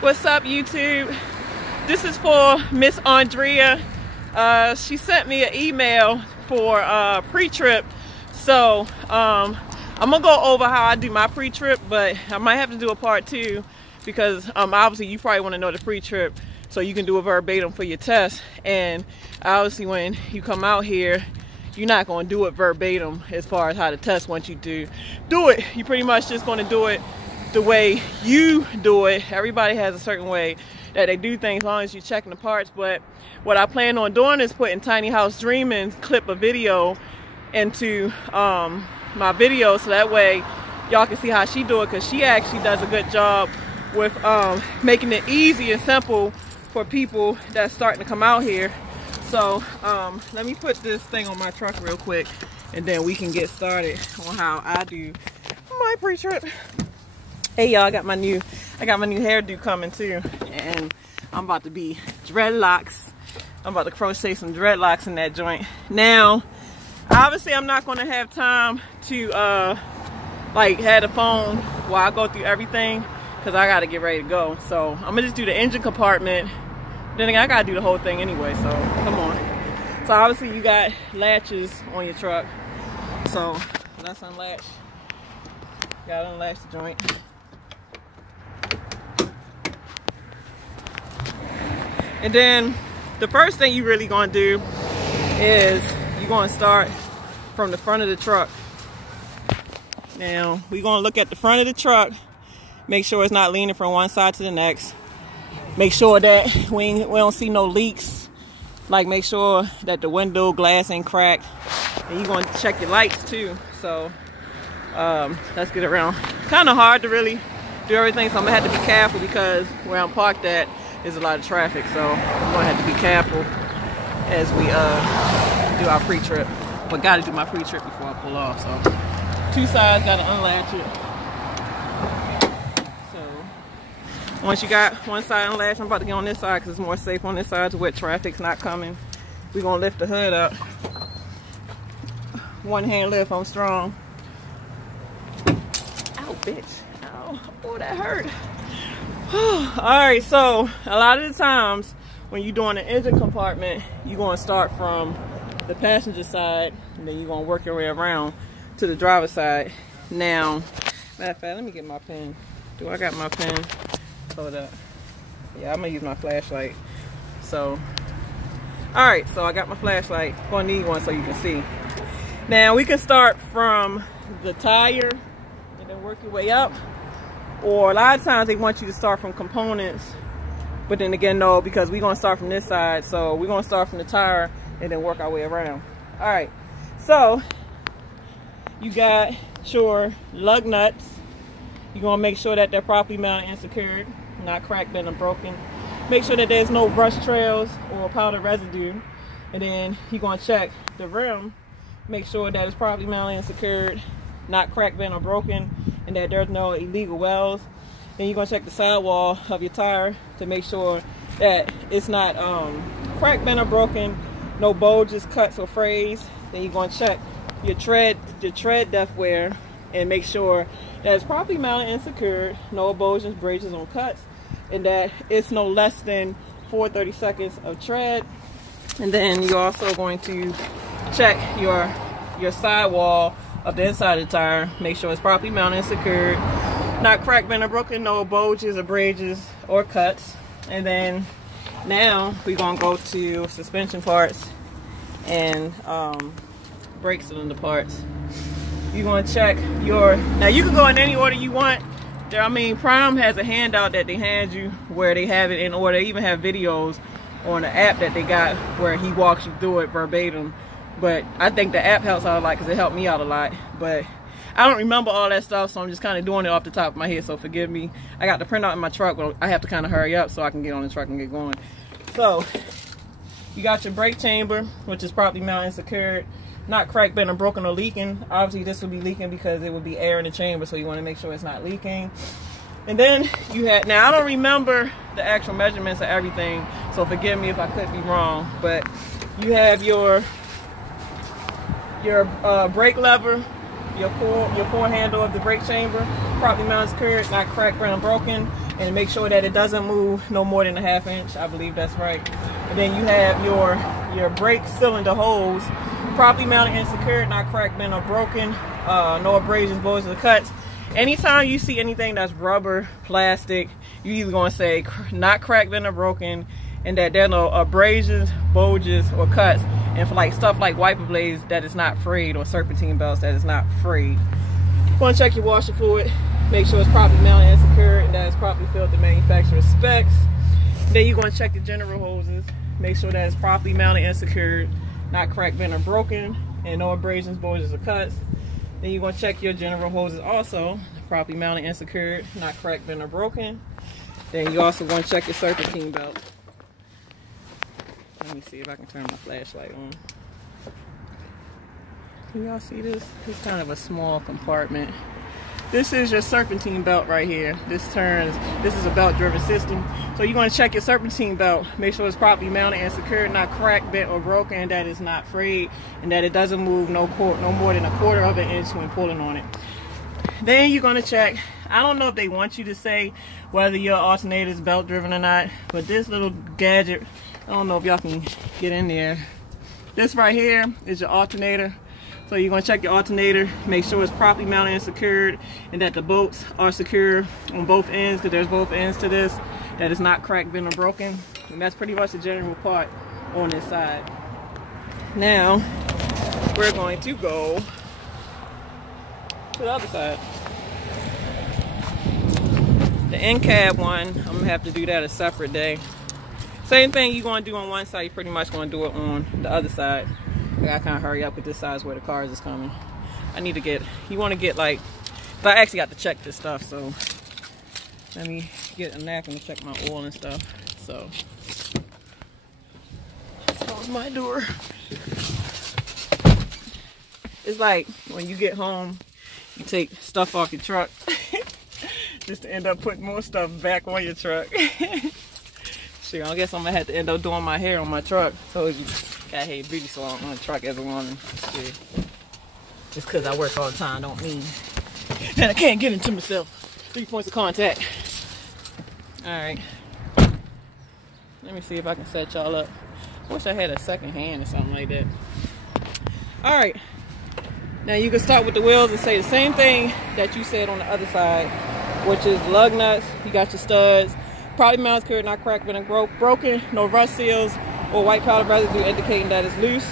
What's up, YouTube? This is for Miss Andrea. She sent me an email for pre-trip. So I'm gonna go over how I do my pre-trip, but I might have to do a part 2 because obviously you probably want to know the pre-trip so you can do a verbatim for your test. And obviously when you come out here, you're not going to do it verbatim as far as how the test wants you to do it. You're pretty much just going to do it the way you do it. Everybody has a certain way that they do things as long as you're checking the parts. But what I plan on doing is putting Tiny House Dreaming clip a video into my video, so that way y'all can see how she do it, because she actually does a good job with making it easy and simple for people that's starting to come out here. So let me put this thing on my truck real quick, and then we can get started on how I do my pre-trip. Hey y'all, I got my new hairdo coming too, and I'm about to be dreadlocks. I'm about to crochet some dreadlocks in that joint. Now, obviously I'm not gonna have time to like have the phone while I go through everything, because I gotta get ready to go. So I'm gonna just do the engine compartment. Then again, I gotta do the whole thing anyway, so come on. So obviously you got latches on your truck. So let's unlatch. Gotta unlatch the joint. And then the first thing you really gonna do is you're gonna start from the front of the truck. Now we're gonna look at the front of the truck, make sure it's not leaning from one side to the next. Make sure that we don't see no leaks. Like, make sure that the window glass ain't cracked. And you're gonna check your lights too. So let's get around. Kind of hard to really do everything, so I'm gonna have to be careful because where I'm parked at, there's a lot of traffic, so I'm gonna have to be careful as we do our pre-trip. But gotta do my pre-trip before I pull off. So 2 sides, gotta unlatch it. So once you got one side unlatched, I'm about to get on this side because it's more safe on this side to where traffic's not coming. We're gonna lift the hood up. One hand lift, I'm strong. Ow, bitch. Ow. Oh, that hurt. Alright, so a lot of the times when you're doing the engine compartment, you're going to start from the passenger side, and then you're going to work your way around to the driver's side. Now, matter of fact, let me get my pen. Do I got my pen? Hold up. Yeah, I'm going to use my flashlight. So, alright, so I got my flashlight. Going to need one so you can see. Now, we can start from the tire and then work your way up. Or a lot of times they want you to start from components, but then again, no, because we're going to start from this side. So we're going to start from the tire and then work our way around. All right, so you got your lug nuts. You're going to make sure that they're properly mounted and secured, not cracked, bent, or broken. Make sure that there's no rust trails or powder residue. And then you're going to check the rim. Make sure that it's properly mounted and secured, not cracked, bent, or broken, and that there's no illegal welds. Then you're gonna check the sidewall of your tire to make sure that it's not cracked, bent, or broken, no bulges, cuts, or frays. Then you're gonna check your tread depth wear and make sure that it's properly mounted and secured, no bulges, breakages, or cuts, and that it's no less than 4/32 of tread. And then you're also going to check your sidewall of the inside of the tire, make sure it's properly mounted and secured, not cracked, bent, or broken, no bulges, abrasions, or cuts. And then now we're gonna go to suspension parts and brake cylinder parts. You're gonna check your, now you can go in any order you want. I mean, Prime has a handout that they hand you where they have it in order. They even have videos on the app that they got where he walks you through it verbatim. But I think the app helps out a lot because it helped me out a lot. But I don't remember all that stuff, so I'm just kind of doing it off the top of my head, so forgive me. I got the printout in my truck, but I have to kind of hurry up so I can get on the truck and get going. So, you got your brake chamber, which is properly mounted and secured, not cracked, bent, or broken, or leaking. Obviously, this would be leaking because it would be air in the chamber, so you want to make sure it's not leaking. And then you had, now I don't remember the actual measurements of everything, so forgive me if I could be wrong, but you have your brake lever, your pull handle of the brake chamber, properly mounted, secured, not cracked, bent, or broken. and make sure that it doesn't move no more than a 1/2 inch. I believe that's right. And then you have your brake cylinder hose properly mounted and secured, not cracked, bent, or broken. No abrasions, bulges, or cuts. Anytime you see anything that's rubber, plastic, you either going to say not cracked, bent, or broken, and that there are no abrasions, bulges, or cuts. And for like stuff like wiper blades that is not frayed, or serpentine belts that is not frayed. You want to check your washer fluid, make sure it's properly mounted and secured, and that it's properly filled to manufacturer's specs. Then you're going to check the general hoses, make sure that it's properly mounted and secured, not cracked, bent, or broken, and no abrasions, bulges, or cuts. Then you're going to check your general hoses also, properly mounted and secured, not cracked, bent, or broken. Then you also want to check your serpentine belt. Let me see if I can turn my flashlight on. Can y'all see this? It's kind of a small compartment. This is your serpentine belt right here. This is a belt driven system. So you're going to check your serpentine belt. Make sure it's properly mounted and secured, not cracked, bent, or broken, that it's not frayed, and that it doesn't move no more than 1/4 of an inch when pulling on it. Then you're going to check, I don't know if they want you to say whether your alternator is belt driven or not, but this little gadget, I don't know if y'all can get in there. This right here is your alternator. So you're going to check your alternator, make sure it's properly mounted and secured, and that the bolts are secure on both ends, because there's both ends to this, that it's not cracked, bent, or broken. And that's pretty much the general part on this side. Now, we're going to go to the other side. The end cab one, I'm going to have to do that a separate day. Same thing you're going to do on one side, you're pretty much going to do it on the other side. I gotta kind of hurry up with this side where the cars is coming. I need to get, you want to get like, but I actually got to check this stuff, so let me get a napkin to check my oil and stuff. So, close my door. It's like when you get home, you take stuff off your truck just to end up putting more stuff back on your truck. So I guess I'm gonna have to end up doing my hair on my truck. So you got hair beauty salon on the truck every morning. Yeah. Just because I work all the time don't mean that I can't get into myself. 3 points of contact. Alright. Let me see if I can set y'all up. Wish I had a second hand or something like that. Alright. Now you can start with the wheels and say the same thing that you said on the other side, which is lug nuts. You got your studs. Probably mounted, secured, not cracked, bent, or broken. No rust seals or white powder residue indicating that it's loose.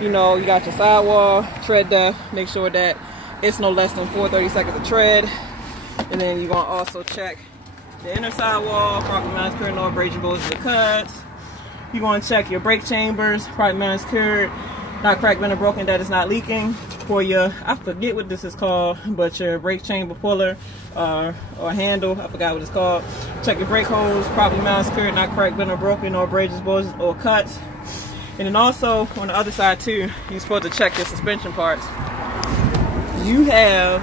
You know, you got your sidewall, tread depth. Make sure that it's no less than 4/32 of tread. And then you're going to also check the inner sidewall, properly mounted, secured, no abrasion, bulges, or cuts. You're going to check your brake chambers, properly mounted, secured, not cracked, bent, or broken, that is not leaking. For your, I forget what this is called, but your brake chamber puller or handle, I forgot what it's called. Check your brake hose, properly mounted, secured, not cracked, bent, or broken, no abrasions, bulges, or cuts. And then also on the other side too, you're supposed to check your suspension parts. You have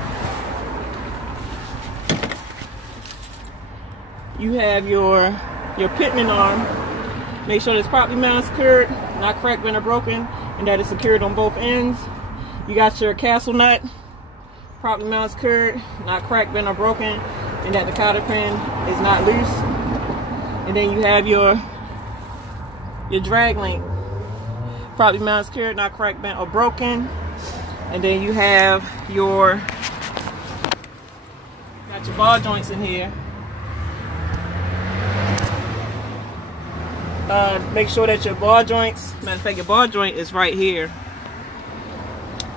your pitman arm. Make sure it's properly mounted, secured, not cracked, bent, or broken, and that it's secured on both ends. You got your castle nut, properly mounted, secured, not cracked, bent, or broken, and that the cotter pin is not loose. And then you have your drag link, properly mounted, secured, not cracked, bent, or broken. And then you have your ball joints in here. Make sure that your ball joints, matter of fact, your ball joint is right here.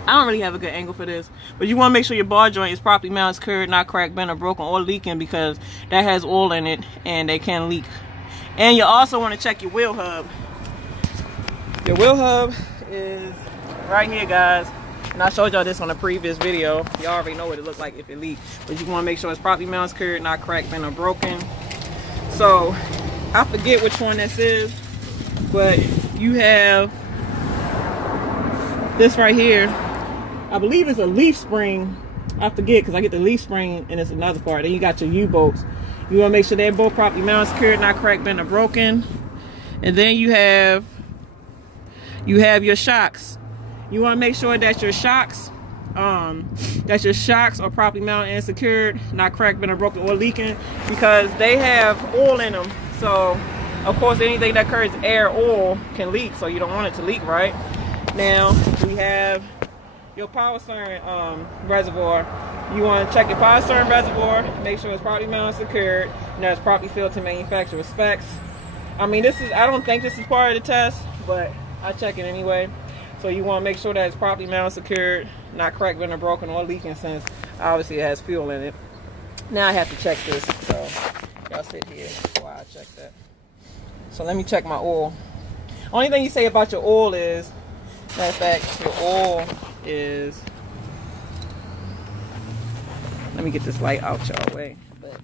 I don't really have a good angle for this, but you want to make sure your ball joint is properly mounted, secured, not cracked, bent, or broken, or leaking, because that has oil in it and they can leak. And you also want to check your wheel hub. Your wheel hub is right here, guys. And I showed y'all this on a previous video. Y'all already know what it looks like if it leaks. But you want to make sure it's properly mounted, secured, not cracked, bent, or broken. So, I forget which one this is, but you have this right here. I believe it's a leaf spring. I forget because I get the leaf spring and it's another part. Then you got your U-bolts. You want to make sure they're both properly mounted, secured, not cracked, bent, or broken. And then you have your shocks. You want to make sure that your shocks that your shocks are properly mounted and secured, not cracked, bent, or broken, or leaking, because they have oil in them. So of course anything that carries air, oil, can leak, so you don't want it to leak, right? Now we have your power steering reservoir. You want to check your power steering reservoir, make sure it's properly mounted and secured, and that it's properly filled to manufacturer specs. I mean, I don't think this is part of the test, but I check it anyway. So you want to make sure that it's properly mounted, secured, not cracked, bent, or broken, or leaking, since obviously it has fuel in it. Now I have to check this, so y'all sit here while I check that. So let me check my oil. Only thing you say about your oil is, matter of fact, your oil is, let me get this light out y'all way, but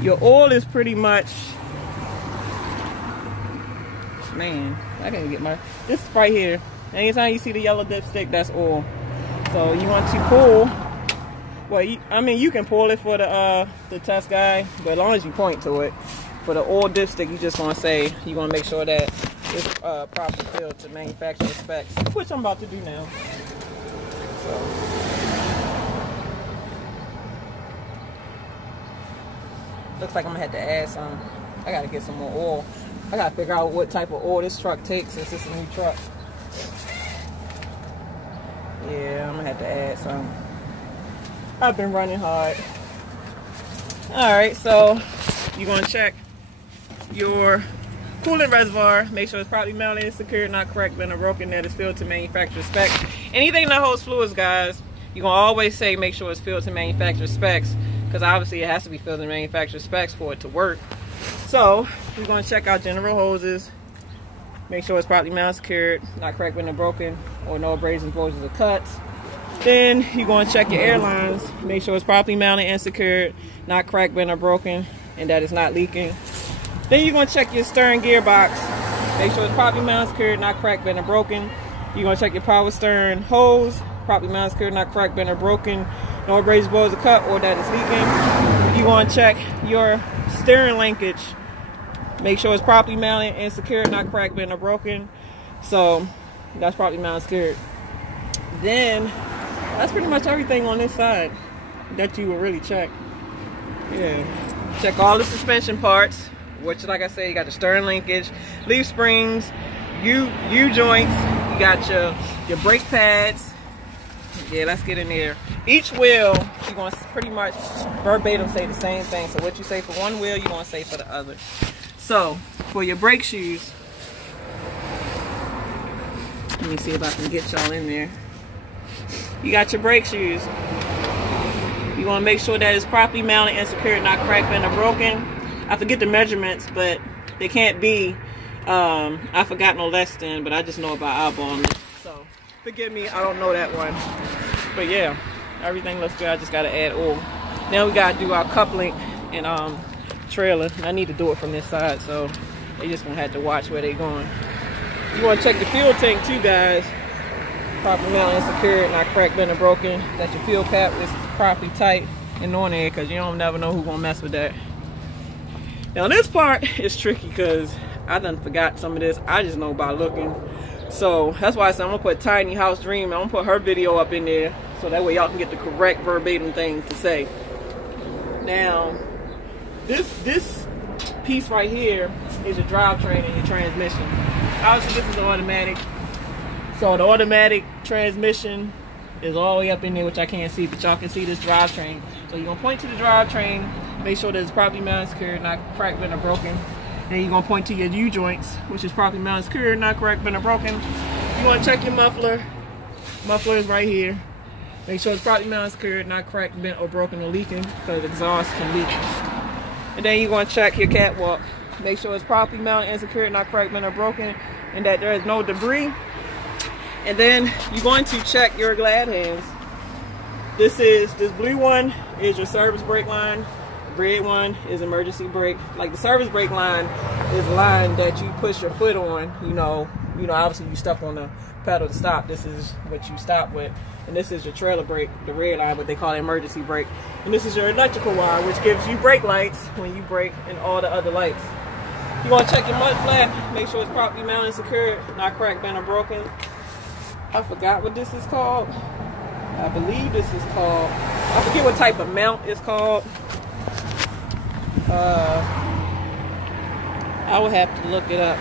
your oil is pretty much, man, I didn't get my, this is right here. Anytime you see the yellow dipstick, that's oil. So you want to pull, well, I mean, you can pull it for the test guy, but as long as you point to it, for the oil dipstick, you just want to say, you want to make sure that it's properly filled to manufacturer specs, which I'm about to do now. So, looks like I'm gonna have to add some. I gotta get some more oil. I gotta figure out what type of oil this truck takes, since it's a new truck. Yeah, I'm gonna have to add some. I've been running hard. Alright, so you're gonna check your coolant reservoir, make sure it's properly mounted and secured, not cracked, bent, or broken, that is filled to manufacturer specs. Anything that holds fluids, guys, you're gonna always say make sure it's filled to manufacturer specs, because obviously it has to be filled to manufacturer specs for it to work. So we're gonna check out general hoses, make sure it's properly mounted, secured, not cracked, bent, or broken, or no abrasions, bulges, or cuts. Then you're gonna check your air lines, make sure it's properly mounted and secured, not cracked, bent, or broken, and that it's not leaking. Then you're going to check your steering gearbox. Make sure it's properly mounted, secured, not cracked, bent, or broken. You're going to check your power steering hose. Properly mounted, secured, not cracked, bent, or broken. No abrasions, bulges, or cut, or that it's leaking. You're going to check your steering linkage. Make sure it's properly mounted and secured, not cracked, bent, or broken. So that's properly mounted, secured. Then that's pretty much everything on this side that you will really check. Yeah. Check all the suspension parts, which, like I said, you got the steering linkage, leaf springs, U-joints, you got your brake pads. Yeah, let's get in there. Each wheel, you're going to pretty much verbatim say the same thing. So what you say for one wheel, you're going to say for the other. So, for your brake shoes, let me see if I can get y'all in there. You got your brake shoes. You want to make sure that it's properly mounted and secured, not cracked, bent, or broken. I forget the measurements, but they can't be, I forgot no less than, but I just know about eyeballing. So, forgive me, I don't know that one. But yeah, everything looks good. I just got to add oil. Now we got to do our coupling and trailer. I need to do it from this side, so they just going to have to watch where they're going. You want to check the fuel tank too, guys. Properly mounted and secured, not cracked, bent, or broken. That your fuel cap is properly tight and on there, because you don't never know who's going to mess with that. Now this part is tricky because I done forgot some of this. I just know by looking. So that's why I said I'm gonna put Tiny House Dream. I'm gonna put her video up in there so that way y'all can get the correct verbatim thing to say. Now this piece right here is your drivetrain and your transmission. Obviously this is automatic. So the automatic transmission is all the way up in there, which I can't see, but y'all can see this drivetrain. So you're gonna point to the drivetrain. Make sure that it's properly mounted, secured, not cracked, bent, or broken. Then you're going to point to your U-joints, which is properly mounted, secured, not cracked, bent, or broken. You want to check your muffler. Muffler is right here. Make sure it's properly mounted, secured, not cracked, bent, or broken, or leaking, because exhaust can leak. And then you're going to check your catwalk. Make sure it's properly mounted and secured, not cracked, bent, or broken, and that there is no debris. And then you're going to check your glad hands. This blue one is your service brake line. Red one is emergency brake. Like the service brake line is a line that you push your foot on. You know, obviously you step on the pedal to stop. This is what you stop with. And this is your trailer brake, the red line, what they call emergency brake. And this is your electrical wire, which gives you brake lights when you brake and all the other lights. You want to check your mud flap. Make sure it's properly mounted and secured, not cracked, bent, or broken. I forgot what this is called. I believe this is called, I forget what type of mount it's called. I would have to look it up.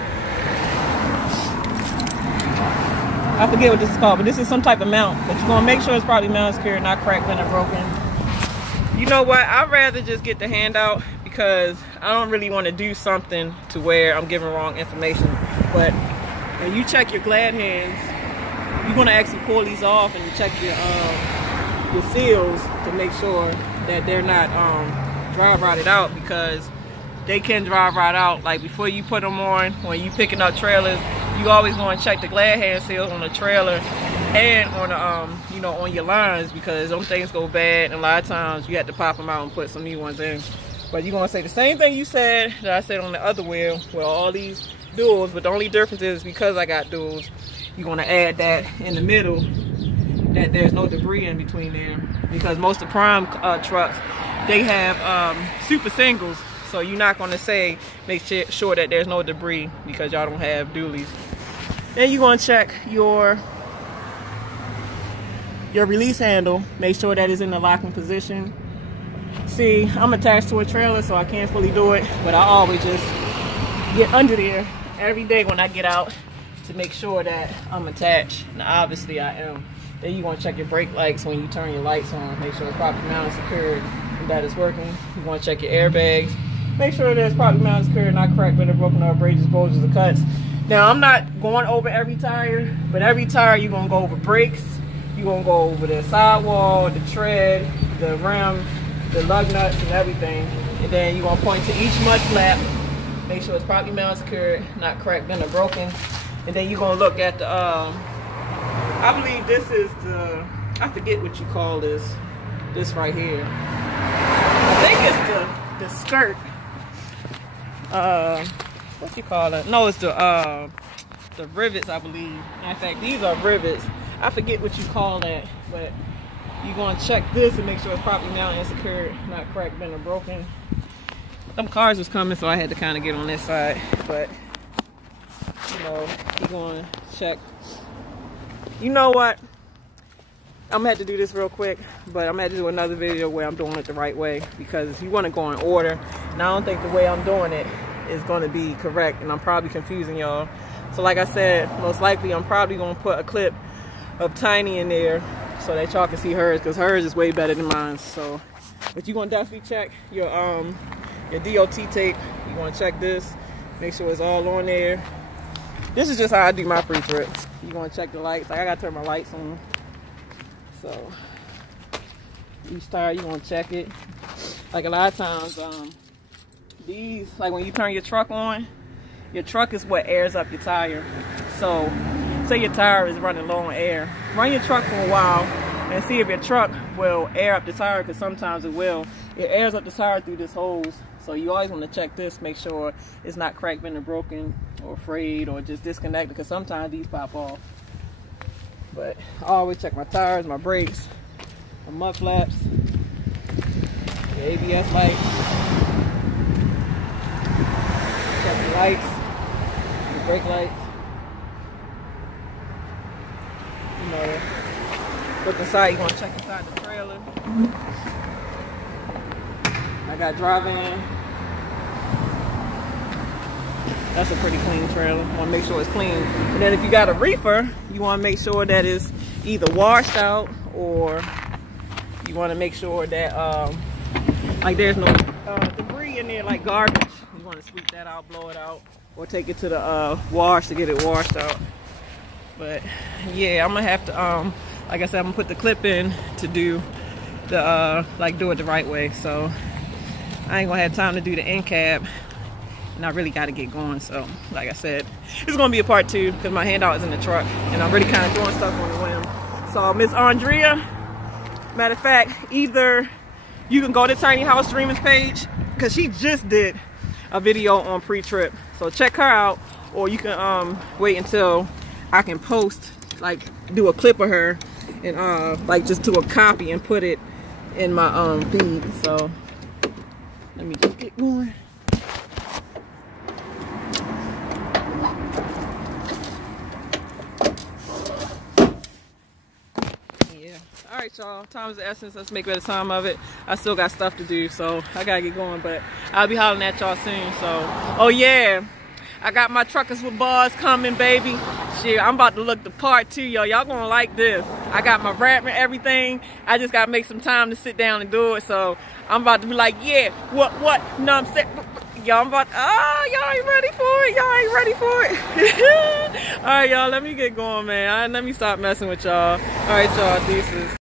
I forget what this is called, but this is some type of mount. But you're gonna make sure it's probably mounted secure, not cracked, bent, or broken. You know what? I'd rather just get the handout because I don't really want to do something to where I'm giving wrong information. But when you check your glad hands, you're gonna actually pull these off and check your seals to make sure that they're not dry rotted out, because they can dry rot out. Like before you put them on, when you picking up trailers, you always want to check the glad hand seals on the trailer and on the you know, on your lines, because them things go bad and a lot of times you have to pop them out and put some new ones in. But you're gonna say the same thing you said that I said on the other wheel, well, all these duals, but the only difference is because I got duals, you're gonna add that in the middle, that there's no debris in between them, because most of the prime trucks, they have super singles, so you're not gonna say make sure that there's no debris because y'all don't have dualies. Then you're gonna check your release handle, make sure that it's in the locking position. See, I'm attached to a trailer, so I can't fully do it, but I always just get under there every day when I get out to make sure that I'm attached. Now obviously I am. Then you want to check your brake lights when you turn your lights on, make sure it's properly mounted, secured, and that it's working. You want to check your airbags, make sure that it's properly mounted, secured, not cracked, bent, or broken, or abrasions, bulges, or cuts. Now I'm not going over every tire, but every tire you're going to go over brakes, you're going to go over the sidewall, the tread, the rim, the lug nuts, and everything. And then you're going to point to each mud flap, make sure it's properly mounted, secured, not cracked, bent, or broken. And then you're going to look at the I believe this is the, I forget what you call this right here. I think it's the skirt. What you call it? No, it's the rivets, I believe. In fact, these are rivets. I forget what you call that, but you're going to check this and make sure it's properly mounted and secured, not cracked, bent, or broken. Some cars was coming, so I had to kind of get on this side, but you know, you're going to check. You know what? I'm gonna have to do this real quick, but I'm gonna have to do another video where I'm doing it the right way, because you want to go in order, and I don't think the way I'm doing it is going to be correct, and I'm probably confusing y'all. So like I said, most likely I'm probably going to put a clip of Tiny in there so that y'all can see hers, because hers is way better than mine. So, but you're gonna definitely check your DOT tape. You want to check this, make sure it's all on there. This is just how I do my pre-trip. You're going to check the lights. Like, I got to turn my lights on. So, each tire, you want to check it. Like, a lot of times, these, like when you turn your truck on, your truck is what airs up your tire. So, say your tire is running low on air. Run your truck for a while and see if your truck will air up the tire, because sometimes it will. It airs up the tire through this hose. So you always want to check this, make sure it's not cracked, bent, or broken, or frayed, or just disconnected, because sometimes these pop off. But I always check my tires, my brakes, my mud flaps, the ABS lights, check the lights, the brake lights. You know, look inside, you want to check inside the trailer. I got drive-in. That's a pretty clean trailer. You want to make sure it's clean. And then if you got a reefer, you want to make sure that it's either washed out, or you want to make sure that like there's no debris in there, like garbage. You want to sweep that out, blow it out, or take it to the wash to get it washed out. But yeah, I'm gonna have to like I said, I'm gonna put the clip in to do the like do it the right way. So I ain't gonna have time to do the end cap, and I really got to get going. So like I said, it's gonna be a part 2 because my handout is in the truck and I'm really kind of doing stuff on the whim. So Miss Andrea, matter of fact, either you can go to Tiny House Dreamers page, because she just did a video on pre-trip, so check her out, or you can wait until I can post, like do a clip of her and like just do a copy and put it in my feed. So let me just get going. Yeah. All right, y'all. Time is the essence. Let's make better time of it. I still got stuff to do, so I gotta get going. But I'll be hollering at y'all soon. So, oh yeah, I got my truckers with bars coming, baby. Shit, I'm about to look the part too, y'all. Y'all gonna like this. I got my rap and everything. I just gotta make some time to sit down and do it. So I'm about to be like, yeah, what? You know what I'm saying? Y'all, I'm about to, y'all ain't ready for it. Y'all ain't ready for it. All right, y'all, let me get going, man. Let me stop messing with y'all. All right, y'all, deuces.